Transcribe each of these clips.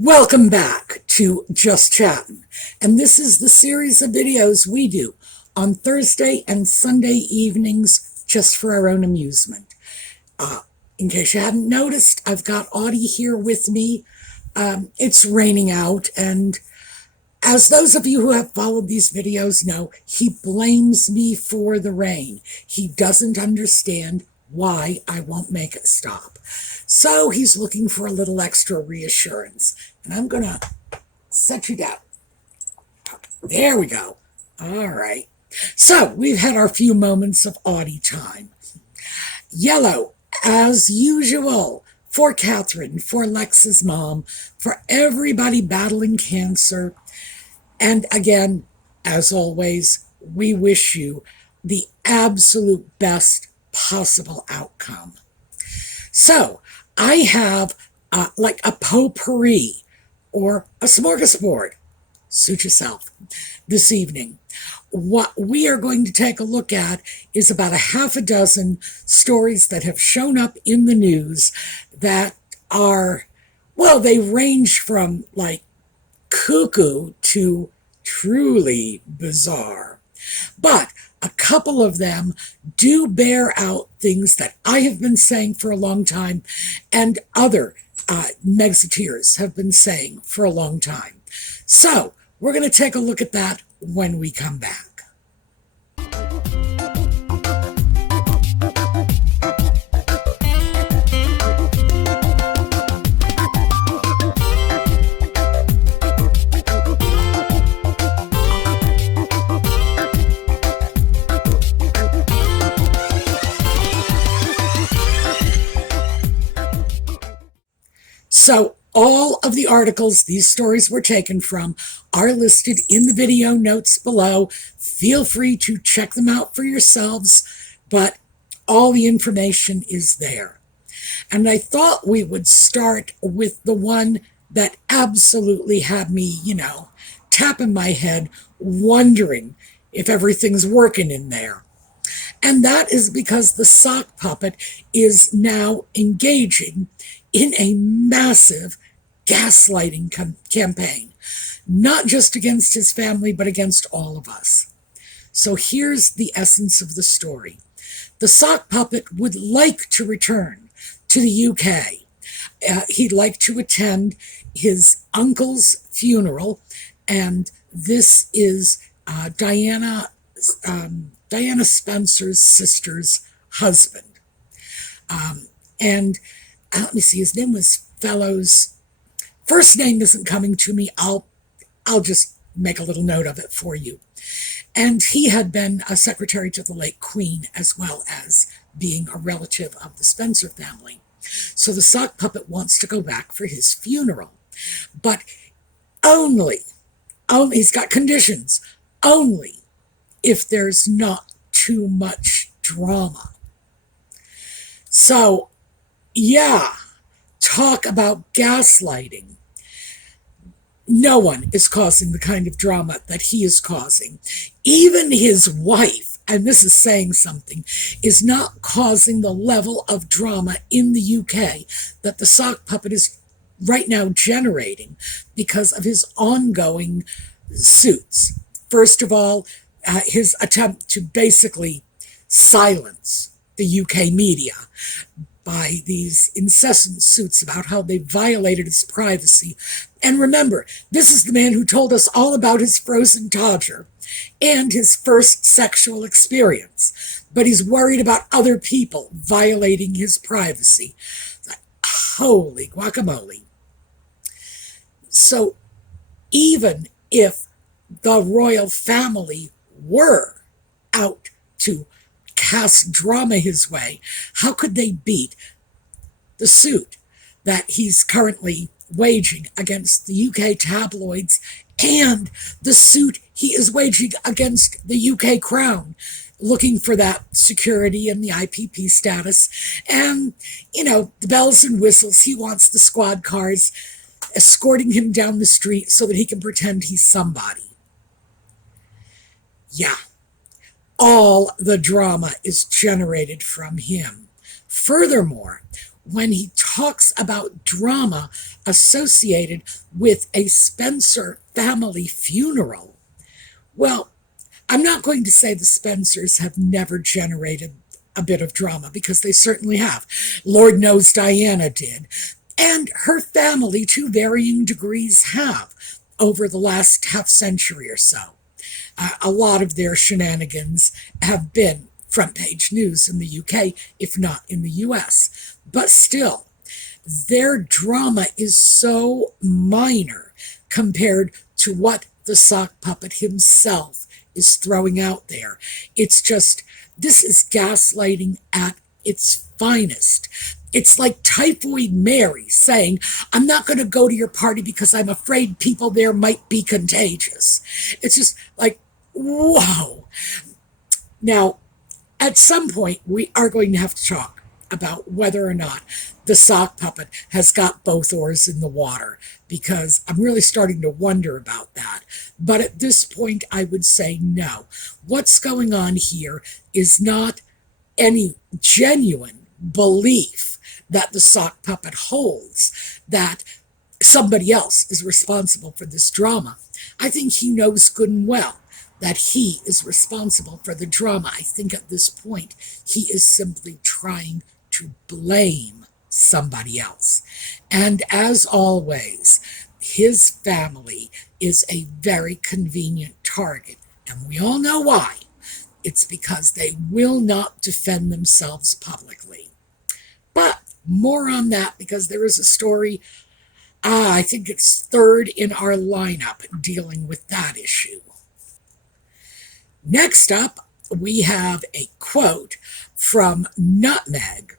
Welcome back to Just Chattin', and this is the series of videos we do on Thursday and Sunday evenings just for our own amusement. In case you hadn't noticed, I've got Audie here with me. It's raining out, and as those of you who have followed these videos know, he blames me for the rain. He doesn't understand why I won't make it stop. So he's looking for a little extra reassurance. And I'm going to set you down. There we go. All right. So we've had our few moments of Audie time. Yellow, as usual, for Catherine, for Lex's mom, for everybody battling cancer. And again, as always, we wish you the absolute best possible outcome. So I have like a potpourri or a smorgasbord, suit yourself, this evening. What we are going to take a look at is about a half a dozen stories that have shown up in the news that are, well, they range from like cuckoo to truly bizarre. But a couple of them do bear out things that I have been saying for a long time and other Megxiteers have been saying for a long time. So we're going to take a look at that when we come back. So all of the articles these stories were taken from are listed in the video notes below. Feel free to check them out for yourselves, but all the information is there. And I thought we would start with the one that absolutely had me, tapping my head, wondering if everything's working in there. And that is because the sock puppet is now engaging in a massive gaslighting campaign, not just against his family, but against all of us. So here's the essence of the story. The sock puppet would like to return to the UK. He'd like to attend his uncle's funeral, and this is Diana Spencer's sister's husband. Let me see, his name was Fellows. First name isn't coming to me. I'll just make a little note of it for you. And he had been a secretary to the late Queen, as well as being a relative of the Spencer family. So the sock puppet wants to go back for his funeral. But only, he's got conditions, only if there's not too much drama. So, yeah, talk about gaslighting. No one is causing the kind of drama that he is causing. Even his wife, and this is saying something, is not causing the level of drama in the UK that the sock puppet is right now generating because of his ongoing suits. First of all, his attempt to basically silence the UK media by these incessant suits about how they violated his privacy. And remember, this is the man who told us all about his frozen Todger and his first sexual experience. But he's worried about other people violating his privacy. Holy guacamole. So even if the royal family were out to cast drama his way, how could they beat the suit that he's currently waging against the UK tabloids and the suit he is waging against the UK Crown, looking for that security and the IPP status and, the bells and whistles. He wants the squad cars escorting him down the street so that he can pretend he's somebody. Yeah. All the drama is generated from him. Furthermore, when he talks about drama associated with a Spencer family funeral. Well, I'm not going to say the Spencers have never generated a bit of drama, because they certainly have. Lord knows Diana did. And her family, to varying degrees, have over the last half century or so. A lot of their shenanigans have been front page news in the UK, if not in the US. But still, their drama is so minor compared to what the sock puppet himself is throwing out there. It's just, this is gaslighting at its finest. It's like Typhoid Mary saying, I'm not going to go to your party because I'm afraid people there might be contagious. It's just like, whoa. Now, at some point, we are going to have to talk about whether or not the sock puppet has got both oars in the water, because I'm really starting to wonder about that. But at this point, I would say no. What's going on here is not any genuine belief that the sock puppet holds that somebody else is responsible for this drama. I think he knows good and well that he is responsible for the drama. I think at this point, he is simply trying to blame somebody else. And as always, his family is a very convenient target. And we all know why. It's because they will not defend themselves publicly. But more on that, because there is a story, I think it's third in our lineup, dealing with that issue. Next up, we have a quote from Nutmeg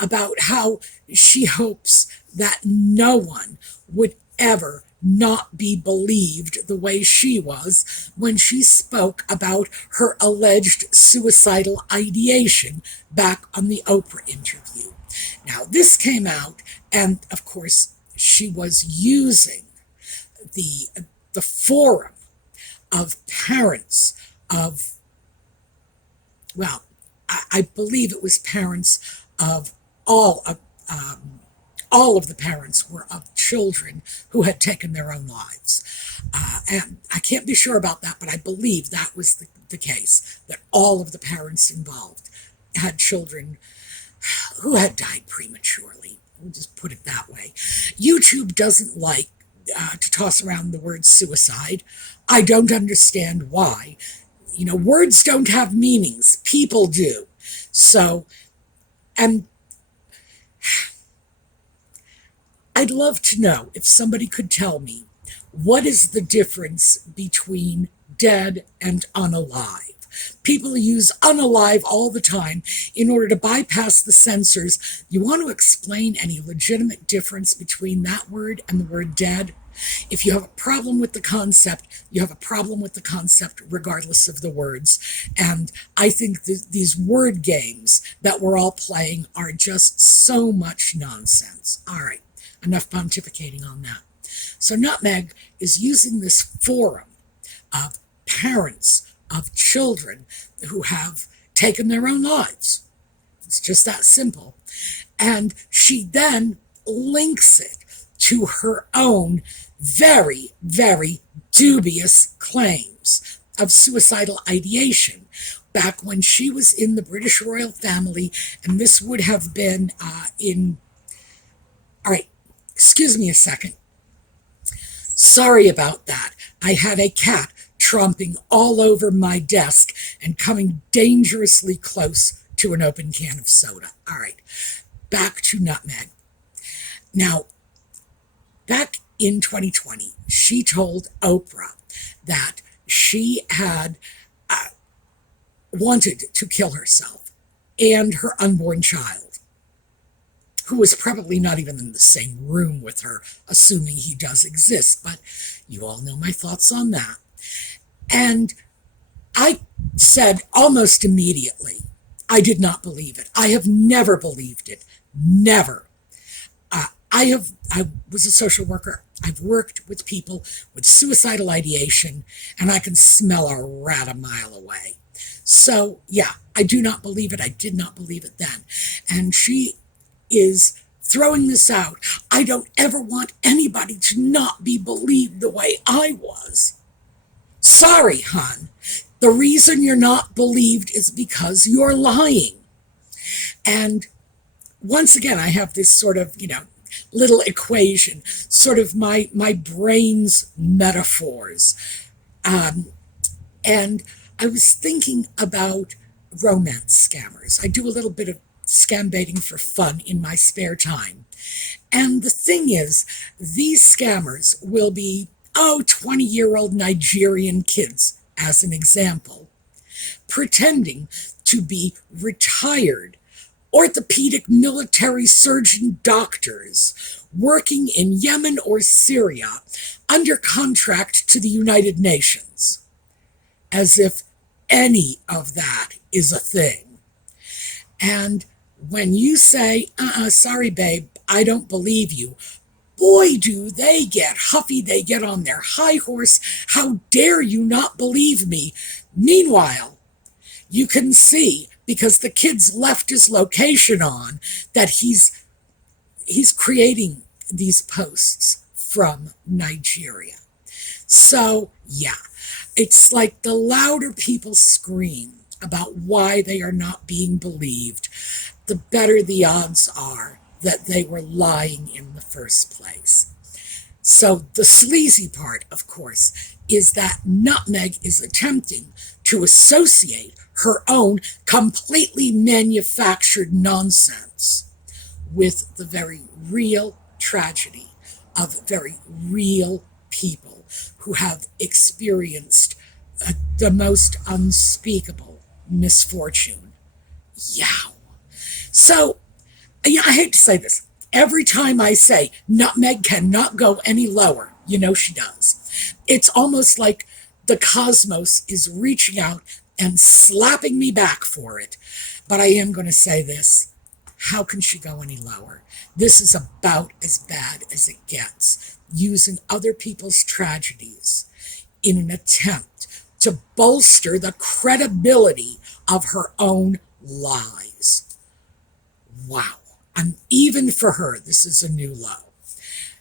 about how she hopes that no one would ever not be believed the way she was when she spoke about her alleged suicidal ideation back on the Oprah interview. Now, this came out, and of course, she was using the forum of parents of, well, I believe it was parents of all of the parents were of children who had taken their own lives. And I can't be sure about that, but I believe that was the case, that all of the parents involved had children who had died prematurely. We'll just put it that way. YouTube doesn't like to toss around the word suicide. I don't understand why. You know, words don't have meanings. People do. So, and I'd love to know if somebody could tell me what is the difference between dead and unalive. People use unalive all the time in order to bypass the censors. You want to explain any legitimate difference between that word and the word dead? If you have a problem with the concept, you have a problem with the concept regardless of the words. And I think these word games that we're all playing are just so much nonsense. All right, enough pontificating on that. So Nutmeg is using this forum of parents of children who have taken their own lives. It's just that simple. And she then links it to her own very, very dubious claims of suicidal ideation back when she was in the British royal family. And this would have been all right, excuse me a second. Sorry about that. I had a cat tromping all over my desk and coming dangerously close to an open can of soda. All right, back to Nutmeg. Now, back in 2020, she told Oprah that she had wanted to kill herself and her unborn child, who was probably not even in the same room with her, assuming he does exist. But you all know my thoughts on that. And I said almost immediately, I did not believe it. I have never believed it. Never. I was a social worker. I've worked with people with suicidal ideation, and I can smell a rat a mile away. So, yeah, I do not believe it. I did not believe it then. And she is throwing this out. I don't ever want anybody to not be believed the way I was. Sorry, hon. The reason you're not believed is because you're lying. And once again, I have this sort of, little equation, sort of my brain's metaphors. And I was thinking about romance scammers. I do a little bit of scam baiting for fun in my spare time. And the thing is, these scammers will be, 20-year-old Nigerian kids, as an example, pretending to be retired orthopedic military surgeon doctors working in Yemen or Syria under contract to the United Nations, as if any of that is a thing. And when you say, sorry, babe, I don't believe you, boy, do they get huffy, they get on their high horse. How dare you not believe me? Meanwhile, you can see, because the kid's left his location on, that he's creating these posts from Nigeria. So, yeah, it's like the louder people scream about why they are not being believed, the better the odds are that they were lying in the first place. So the sleazy part, of course, is that Nutmeg is attempting to associate her own completely manufactured nonsense with the very real tragedy of very real people who have experienced the most unspeakable misfortune. Yow. So, I hate to say this. Every time I say Nutmeg cannot go any lower, she does. It's almost like the cosmos is reaching out and slapping me back for it. But I am going to say this. How can she go any lower? This is about as bad as it gets, using other people's tragedies in an attempt to bolster the credibility of her own lies. Wow. And even for her, this is a new low.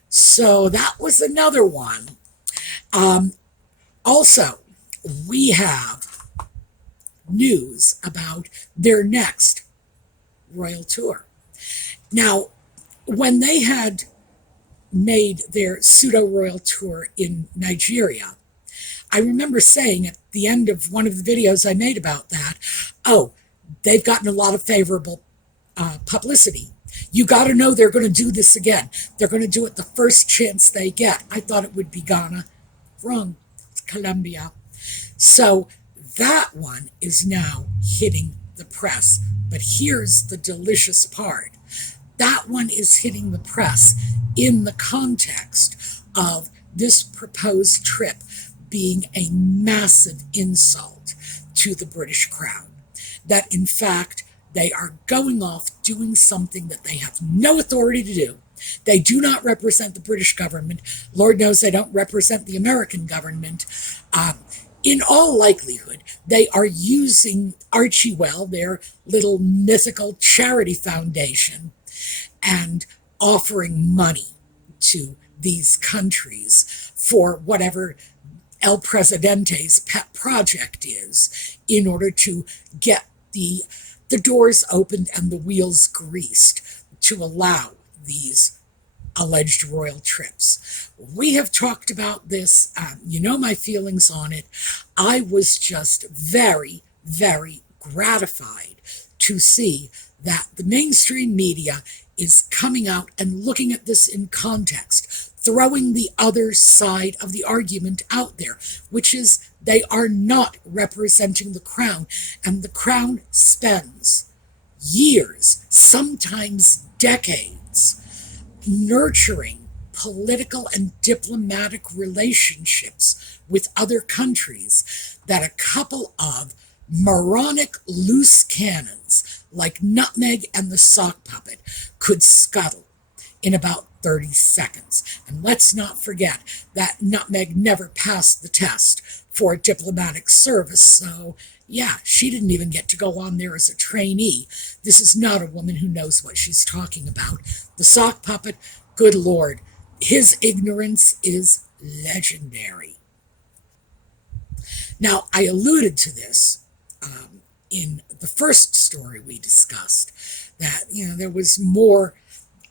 So that was another one. Also, we have news about their next royal tour. Now, when they had made their pseudo-royal tour in Nigeria, I remember saying at the end of one of the videos I made about that, they've gotten a lot of favorable publicity. You got to know they're going to do this again. They're going to do it the first chance they get. I thought it would be Ghana. Wrong. It's Colombia. So that one is now hitting the press. But here's the delicious part. That one is hitting the press in the context of this proposed trip being a massive insult to the British Crown. That, in fact, they are going off doing something that they have no authority to do. They do not represent the British government. Lord knows they don't represent the American government. In all likelihood, they are using Archewell, their little mythical charity foundation, and offering money to these countries for whatever El Presidente's pet project is, in order to get the doors opened and the wheels greased to allow these alleged royal trips. We have talked about this. My feelings on it. I was just very, very gratified to see that the mainstream media is coming out and looking at this in context, throwing the other side of the argument out there, which is they are not representing the crown, and the crown spends years, sometimes decades, nurturing political and diplomatic relationships with other countries that a couple of moronic loose cannons like Nutmeg and the Sock Puppet could scuttle in about 30 seconds. And let's not forget that Nutmeg never passed the test for diplomatic service, so, Yeah, she didn't even get to go on there as a trainee. This is not a woman who knows what she's talking about. The sock puppet, good Lord, his ignorance is legendary. Now, I alluded to this in the first story we discussed, that, there was more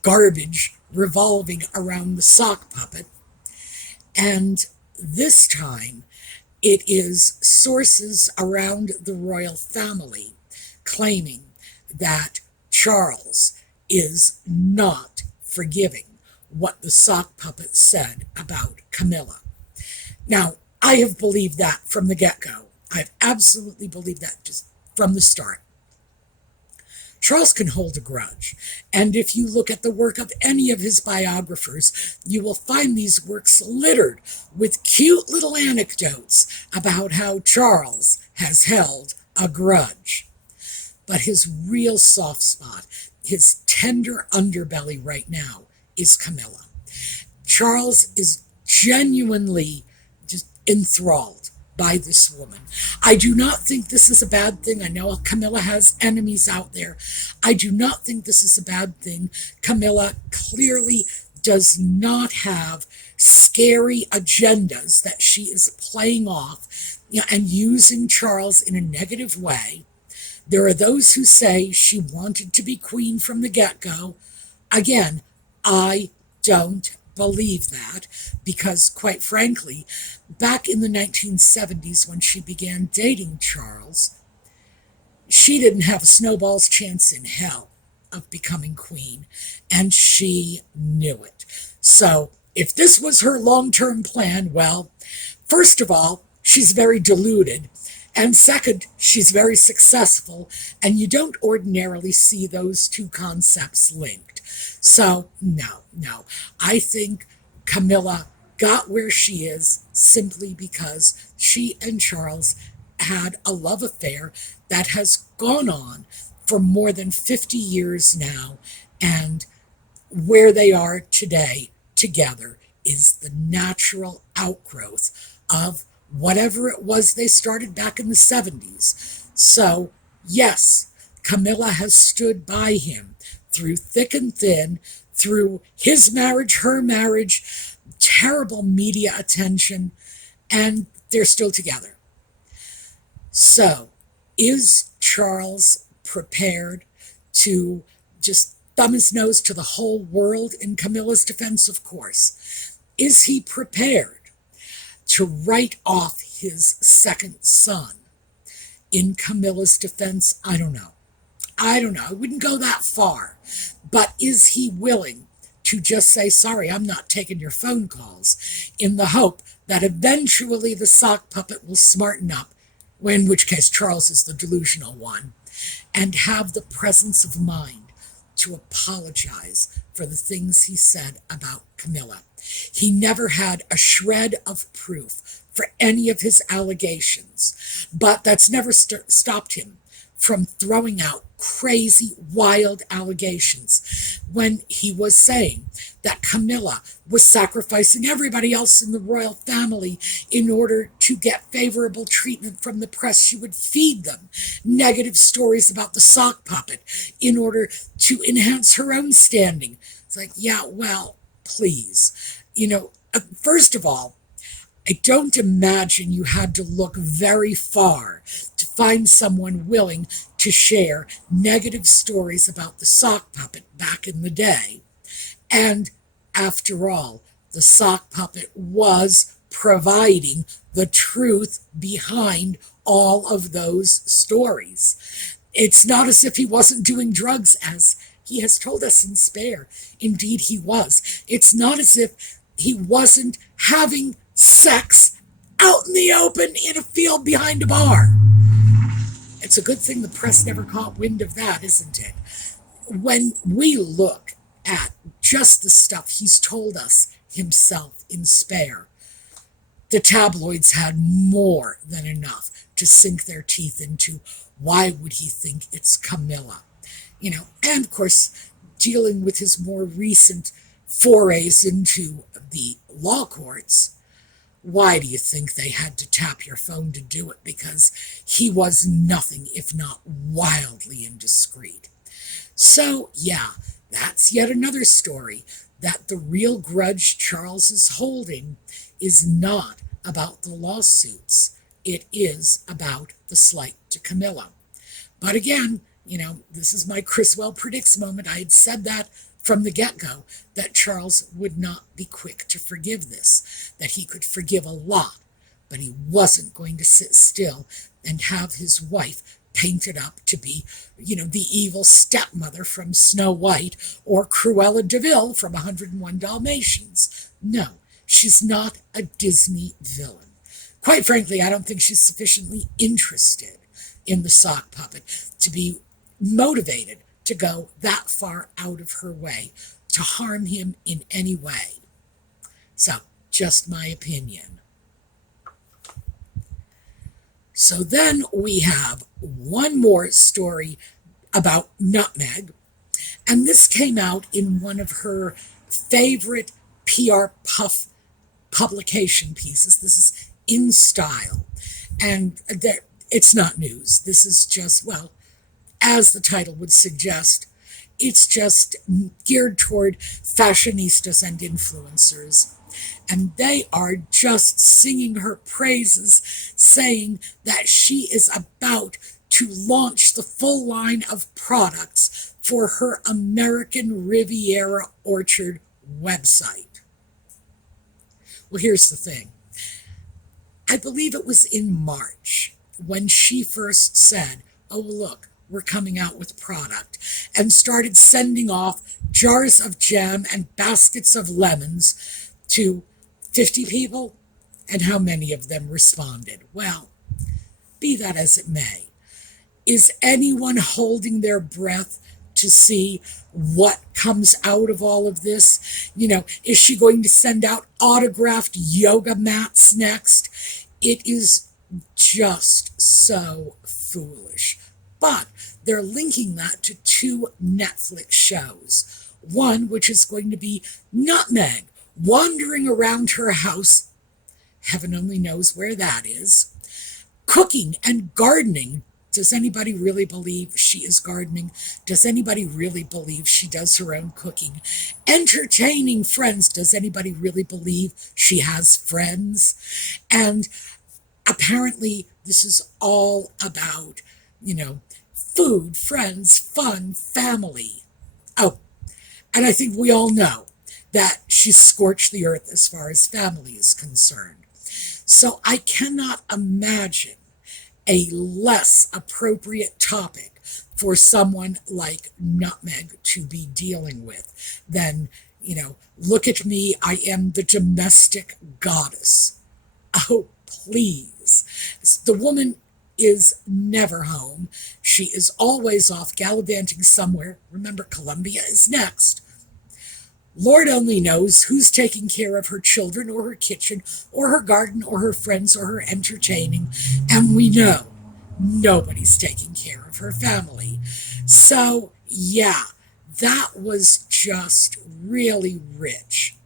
garbage revolving around the sock puppet. And this time, it is sources around the royal family claiming that Charles is not forgiving what the sock puppet said about Camilla. Now, I have believed that from the get-go. I've absolutely believed that just from the start. Charles can hold a grudge, and if you look at the work of any of his biographers, you will find these works littered with cute little anecdotes about how Charles has held a grudge. But his real soft spot, his tender underbelly right now, is Camilla. Charles is genuinely just enthralled by this woman. I do not think this is a bad thing. I know Camilla has enemies out there. I do not think this is a bad thing. Camilla clearly does not have scary agendas that she is playing off, and using Charles in a negative way. There are those who say she wanted to be queen from the get-go. Again, I don't believe that, because quite frankly, back in the 1970s when she began dating Charles, she didn't have a snowball's chance in hell of becoming queen, and she knew it. So if this was her long-term plan, well, first of all, she's very deluded, and second, she's very successful, and you don't ordinarily see those two concepts linked. So, no. I think Camilla got where she is simply because she and Charles had a love affair that has gone on for more than 50 years now, and where they are today together is the natural outgrowth of whatever it was they started back in the 70s. So, yes, Camilla has stood by him through thick and thin, through his marriage, her marriage, terrible media attention, and they're still together. So, is Charles prepared to just thumb his nose to the whole world in Camilla's defense? Of course. Is he prepared to write off his second son in Camilla's defense? I don't know. I wouldn't go that far. But is he willing to just say, sorry, I'm not taking your phone calls, in the hope that eventually the sock puppet will smarten up, in which case Charles is the delusional one, and have the presence of mind to apologize for the things he said about Camilla. He never had a shred of proof for any of his allegations, but that's never stopped him from throwing out crazy, wild allegations when he was saying that Camilla was sacrificing everybody else in the royal family in order to get favorable treatment from the press. She would feed them negative stories about the sock puppet in order to enhance her own standing. It's like, yeah, well, please. First of all, I don't imagine you had to look very far to find someone willing to share negative stories about the sock puppet back in the day. And after all, the sock puppet was providing the truth behind all of those stories. It's not as if he wasn't doing drugs, as he has told us in Spare. Indeed, he was. It's not as if he wasn't having sex out in the open in a field behind a bar. It's a good thing the press never caught wind of that, isn't it? When we look at just the stuff he's told us himself in Spare, the tabloids had more than enough to sink their teeth into. Why would he think it's Camilla? And of course, dealing with his more recent forays into the law courts, Why do you think they had to tap your phone to do it? Because he was nothing if not wildly indiscreet. So, yeah, that's yet another story that the real grudge Charles is holding is not about the lawsuits. It is about the slight to Camilla. But again, this is my Criswell predicts moment. I had said that from the get-go, that Charles would not be quick to forgive this, that he could forgive a lot, but he wasn't going to sit still and have his wife painted up to be, the evil stepmother from Snow White or Cruella de Vil from 101 Dalmatians. No, she's not a Disney villain. Quite frankly, I don't think she's sufficiently interested in the sock puppet to be motivated to go that far out of her way to harm him in any way. So, just my opinion. So then we have one more story about Nutmeg, and this came out in one of her favorite PR puff publication pieces. This is In Style, and it's not news. This is just, well, as the title would suggest, it's just geared toward fashionistas and influencers. And they are just singing her praises, saying that she is about to launch the full line of products for her American Riviera Orchard website. Well, here's the thing. I believe it was in March when she first said, oh, look, we're coming out with product, and started sending off jars of jam and baskets of lemons to 50 people. And how many of them responded? Well, be that as it may, is anyone holding their breath to see what comes out of all of this? Is she going to send out autographed yoga mats next? It is just so foolish. But they're linking that to two Netflix shows. One, which is going to be Nutmeg wandering around her house. Heaven only knows where that is. Cooking and gardening. Does anybody really believe she is gardening? Does anybody really believe she does her own cooking? Entertaining friends. Does anybody really believe she has friends? And apparently this is all about, food, friends, fun, family. Oh, and I think we all know that she scorched the earth as far as family is concerned. So I cannot imagine a less appropriate topic for someone like Nutmeg to be dealing with than, look at me, I am the domestic goddess. Oh, please. The woman is never home. She is always off gallivanting somewhere. Remember, Colombia is next. Lord only knows who's taking care of her children or her kitchen or her garden or her friends or her entertaining. And we know nobody's taking care of her family. So, yeah, that was just really rich.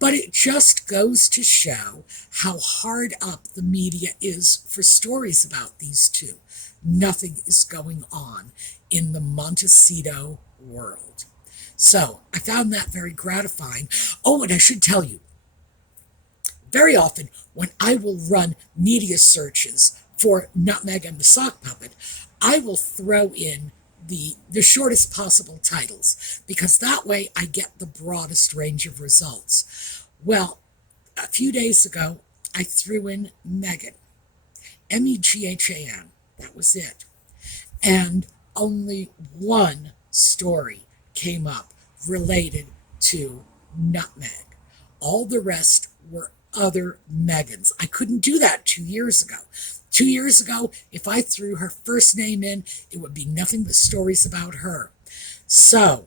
But it just goes to show how hard up the media is for stories about these two. Nothing is going on in the Montecito world. So I found that very gratifying. Oh, and I should tell you, very often when I will run media searches for Nutmeg and the Sock Puppet, I will throw in the shortest possible titles, because that way I get the broadest range of results. Well, a few days ago, I threw in Meghan, Meghan. That was it. And only one story came up related to Nutmeg. All the rest were other Meghans. I couldn't do that 2 years ago. 2 years ago, if I threw her first name in, it would be nothing but stories about her. So,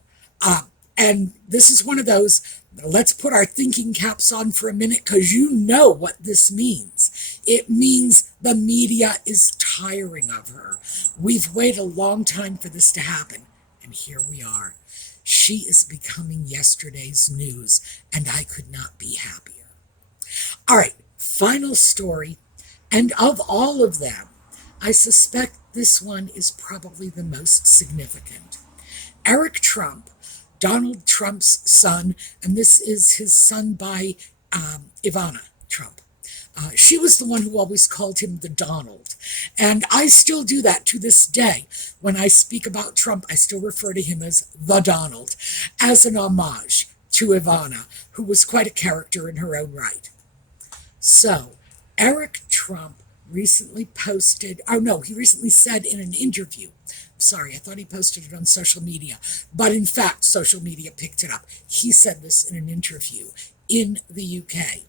and this is one of those, let's put our thinking caps on for a minute, because you know what this means. It means the media is tiring of her. We've waited a long time for this to happen, and here we are. She is becoming yesterday's news, and I could not be happier. All right, final story. And of all of them, I suspect this one is probably the most significant. Eric Trump, Donald Trump's son, and this is his son by Ivana Trump. She was the one who always called him the Donald. And I still do that to this day. When I speak about Trump, I still refer to him as the Donald, as an homage to Ivana, who was quite a character in her own right. So, Eric Trump recently posted, oh no, he recently said in an interview, sorry, I thought he posted it on social media, but in fact, social media picked it up. He said this in an interview in the UK,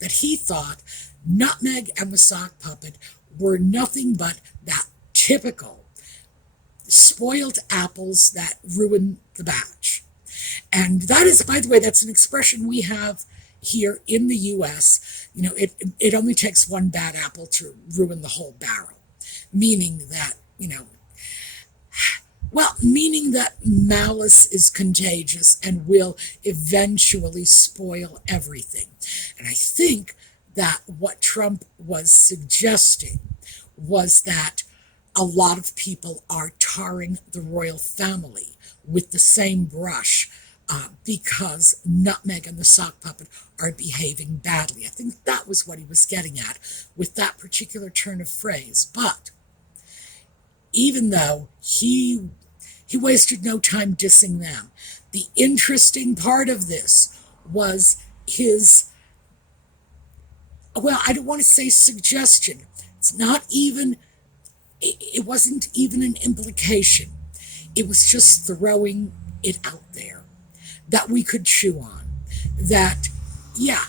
that he thought Nutmeg and the Sock Puppet were nothing but that typical spoiled apples that ruin the batch. And that is, by the way, that's an expression we have here in the US. You know, it only takes one bad apple to ruin the whole barrel, meaning that, meaning that malice is contagious and will eventually spoil everything. And I think that what Trump was suggesting was that a lot of people are tarring the royal family with the same brush because Nutmeg and the Sock Puppet are behaving badly. I think that was what he was getting at with that particular turn of phrase. But even though he wasted no time dissing them, the interesting part of this was his, well, I don't want to say suggestion. It's not even, it wasn't even an implication. It was just throwing it out there that we could chew on. That, yeah,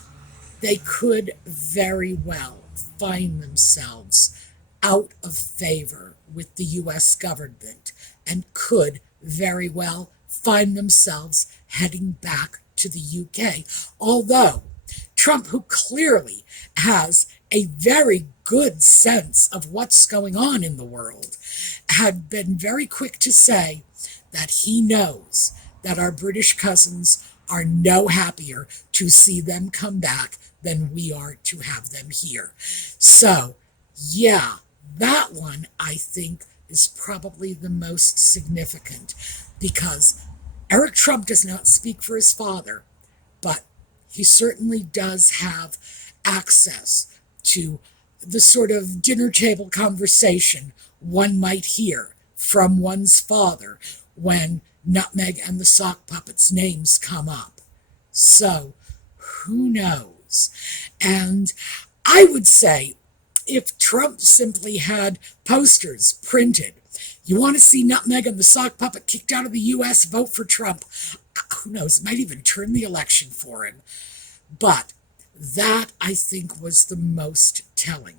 they could very well find themselves out of favor with the US government and could very well find themselves heading back to the UK. Although Trump, who clearly has a very good sense of what's going on in the world, had been very quick to say that he knows that our British cousins are no happier to see them come back than we are to have them here. So, yeah, that one I think is probably the most significant because Eric Trump does not speak for his father, but he certainly does have access to the sort of dinner table conversation one might hear from one's father when Nutmeg and the Sock Puppet's names come up. So, who knows? And I would say if Trump simply had posters printed, you want to see Nutmeg and the Sock Puppet kicked out of the US, vote for Trump. Who knows, might even turn the election for him. But that, I think, was the most telling.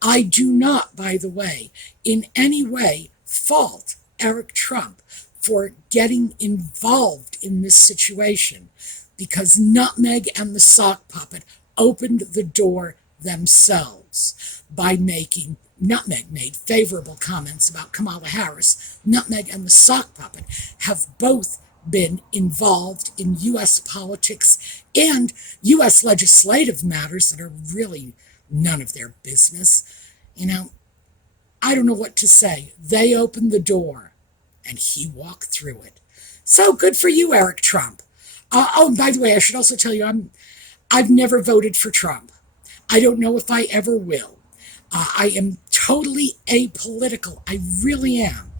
I do not, by the way, in any way fault Eric Trump for getting involved in this situation because Nutmeg and the Sock Puppet opened the door themselves by making, Nutmeg made favorable comments about Kamala Harris. Nutmeg and the Sock Puppet have both been involved in U.S. politics and U.S. legislative matters that are really none of their business. I don't know what to say. They opened the door, and he walked through it. So good for you, Eric Trump. And by the way, I should also tell you, I've never voted for Trump. I don't know if I ever will. I am totally apolitical. I really am.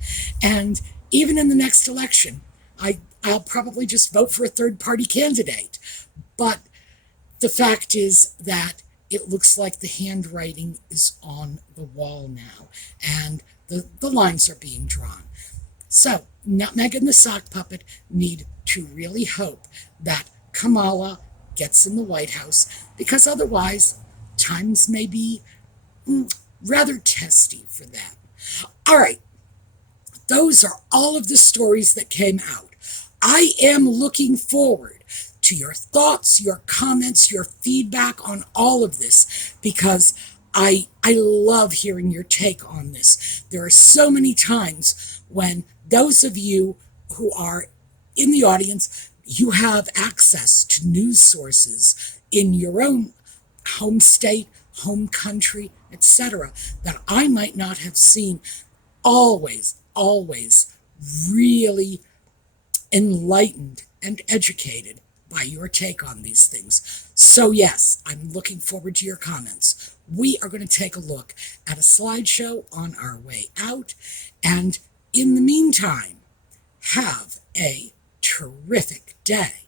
And even in the next election, I'll probably just vote for a third-party candidate. But the fact is that it looks like the handwriting is on the wall now, and the lines are being drawn. So, Nutmeg and the Sock Puppet need to really hope that Kamala gets in the White House, because otherwise, times may be rather testy for them. All right, those are all of the stories that came out. I am looking forward to your thoughts, your comments, your feedback on all of this, because I love hearing your take on this. There are so many times when those of you who are in the audience, you have access to news sources in your own home state, home country, etc., that I might not have seen. Always, always really enlightened and educated by your take on these things. So yes, I'm looking forward to your comments. We are going to take a look at a slideshow on our way out, and in the meantime, have a terrific day.